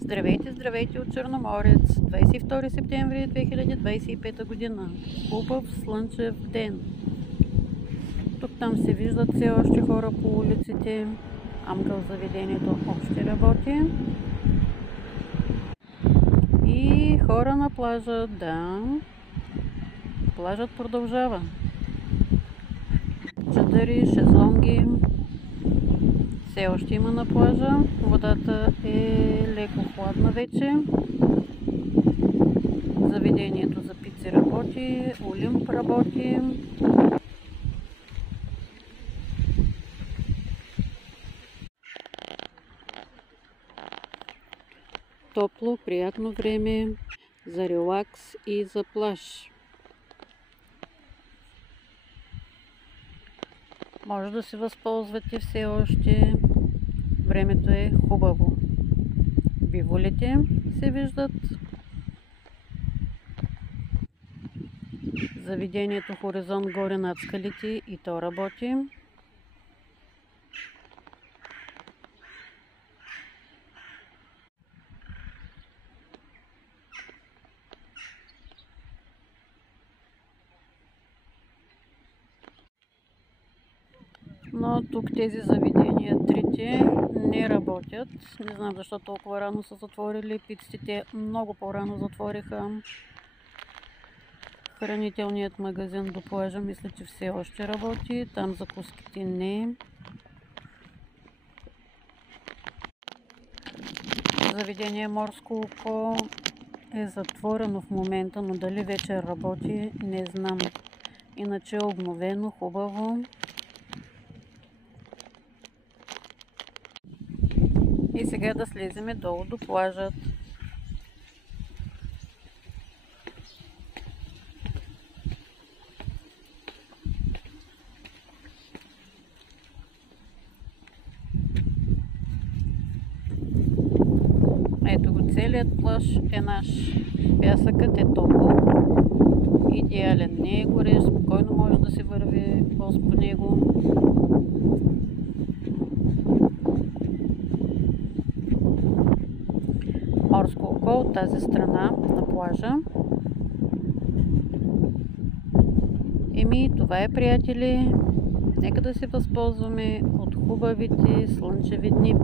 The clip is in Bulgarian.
Здравейте, здравейте от Черноморец, 22 септември 2025 година. Хубав слънчев ден. Тук-там се виждат все още хора по улиците. Амкъл заведението още работи. И хора на плажа, да. Плажът продължава. Чадъри, шезлонги. Все още има на плажа. Водата е леко хладна вече. Заведението за пици работи. Олимп работи. Топло, приятно време за релакс и за плаж. Може да се възползвате все още. Времето е хубаво. Биволите се виждат. Заведението Хоризонт горе над скалите и то работи. Но тук тези заведения, трите, не работят. Не знам защо толкова рано са затворили. Пиците много по-рано затвориха. Хранителният магазин до плажа мисля, че все още работи. Там закуските не. Заведение Морско око е затворено в момента, но дали вече работи, не знам. Иначе е обновено, хубаво. И сега да слеземе долу до плажът. Ето го, целият плаж е наш. Пясъкът е топъл. Идеален, не е горещ, спокойно може да се върви по него. Морско око от тази страна на плажа. Това е, приятели. Нека да се възползваме от хубавите слънчеви дни.